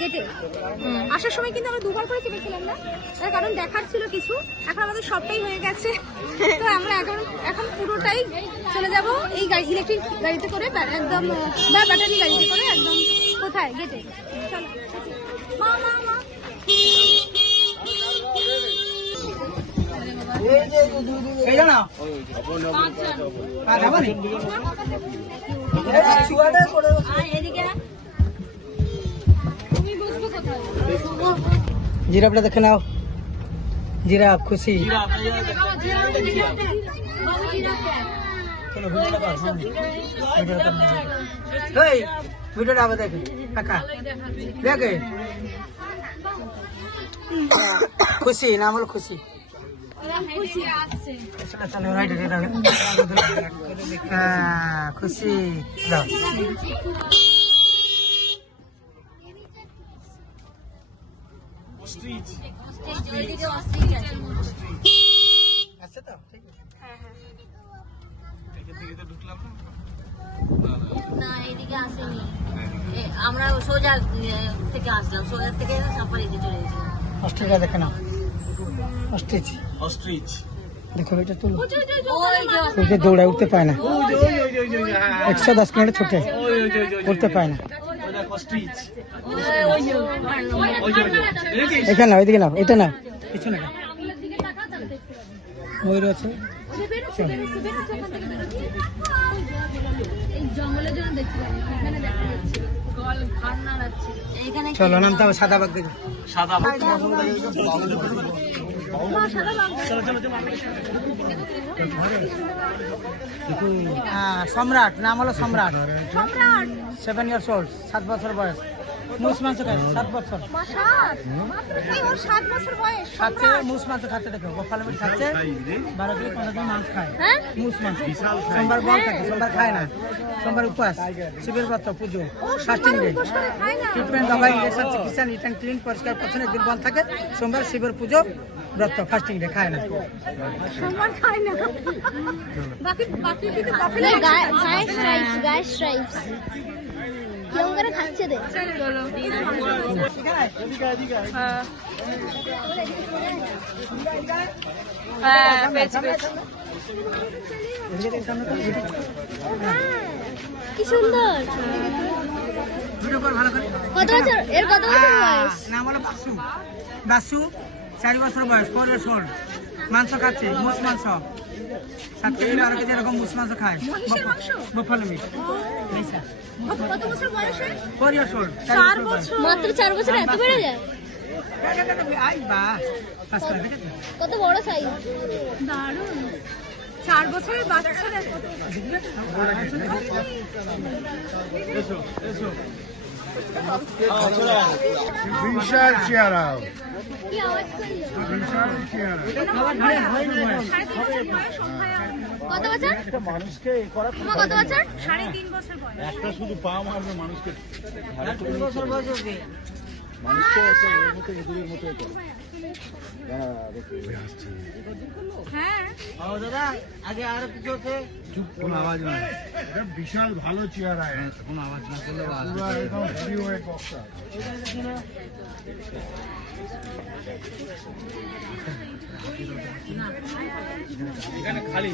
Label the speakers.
Speaker 1: গেটে। আসার সময় কিন্তু আমরা দুবার করে চেপেছিলাম না। তার কারণ দেখার ছিল কিছু। এখন আমাদের সবটাই হয়ে গেছে। তো আমরা এখন এখন পুরোটাই চলে যাব এই গাড়ি ইলেকট্রিক গাড়িতে করে একদম বা ব্যাটারি গাড়িতে করে একদম কোথায়? গেটে। চলো। মা মা মা।
Speaker 2: এই জিরাফটা দেখে নাও জিরাফ খুশি ভিডিওটা আবার দেখে কাকা দেখে খুশি নাম হলো খুশি চলো হ্যাঁ আচ্ছা তো ঠিক আছে
Speaker 3: না এদিকে আসেনি এ, আমরা সোজা থেকে আসলাম সোজা থেকে সাফারিতে চলে গেছিলাম
Speaker 2: অস্ট্রেলিয়া দেখে নাও অস্ট্রিচ
Speaker 4: অস্ট্রিচ
Speaker 2: দেখো এটা তুলো
Speaker 3: ওই
Speaker 2: দৌড়ায় উঠতে পায় না একশো দশ কিলোমিটার ছুটে উঠতে পায় না
Speaker 4: অস্ট্রিচ
Speaker 2: এখানে নাও এদিকে নাও এটা নাও। পিছনে নাও। ময়ূর আছে। চলো নামতে হবে সাদা বাগ দেখে।
Speaker 4: সাদা
Speaker 2: সম্রাট নাম হলো সম্রাট।
Speaker 1: সম্রাট
Speaker 2: সেভেন ইয়ার্স ওল্ড সাত বছর বয়স। মুস মাংস খায় সাত বছর। খাচ্ছে মুস মাংস খাচ্ছে দেখো গোপাল মিট খাচ্ছে বারো থেকে পনেরো দিন মাংস খায়।
Speaker 1: হ্যাঁ?
Speaker 2: মুস মাংস। সোমবার বল থাকে সোমবার খায় না। সোমবার উপবাস শিবের ব্রত পুজো ফাস্টিং ডে
Speaker 1: উপোস করে
Speaker 2: ট্রিটমেন্ট দবাই ইঞ্জেকশন চিকিৎসা নিট অ্যান্ড ক্লিন পরিষ্কার একদিন থাকে সোমবার শিবের পুজো ব্রত ফাস্টিং ডে খায় না।
Speaker 1: সম্মান খায় না। বাকি বাকি কিন্তু কফিলে
Speaker 5: গায়ে স্ট্রাইপস গায়ে স্ট্রাইপস কেমন করে খাচ্ছে রে কি সুন্দর। এর কত বছর বয়স?
Speaker 2: নাম হলো বাসু। বাসু, চারি বছর বয়স ইয়ার্স ওল্ড মাংস খাচ্ছে মুস মাংস। সাত কেজি আরও কেজি এরকম মুস মাংস? খায় বফালো মিট
Speaker 1: কত বছর বয়সে?
Speaker 2: ফোর ইয়ার্স ওল্ড
Speaker 1: চার বছর
Speaker 5: মাত্র চার বছর এত বেড়ে যায়?
Speaker 2: আই বা ফার্স্ট ক্লাস দেখেছ
Speaker 5: কত বড় সাইজ
Speaker 1: দারুণ। চার বছরের বাচ্চা
Speaker 4: বিশাল চেহারা।
Speaker 5: কত বছর?
Speaker 4: মানুষকে এ করা
Speaker 5: কত বছর?
Speaker 1: সাড়ে তিন বছর বয়স।
Speaker 4: একটা শুধু পা মারবে মানুষকে।
Speaker 2: তিন বছর বয়স
Speaker 4: মানুষকে একটা এর মতো ইঁদুরের মতো করে
Speaker 1: হ্যাঁ।
Speaker 2: দাদা আগে আর কিছু
Speaker 4: কোনো আওয়াজ নাই। এটা বিশাল ভালো চেহারা কোনো আওয়াজ না করলে হয়ে এখানে খালি।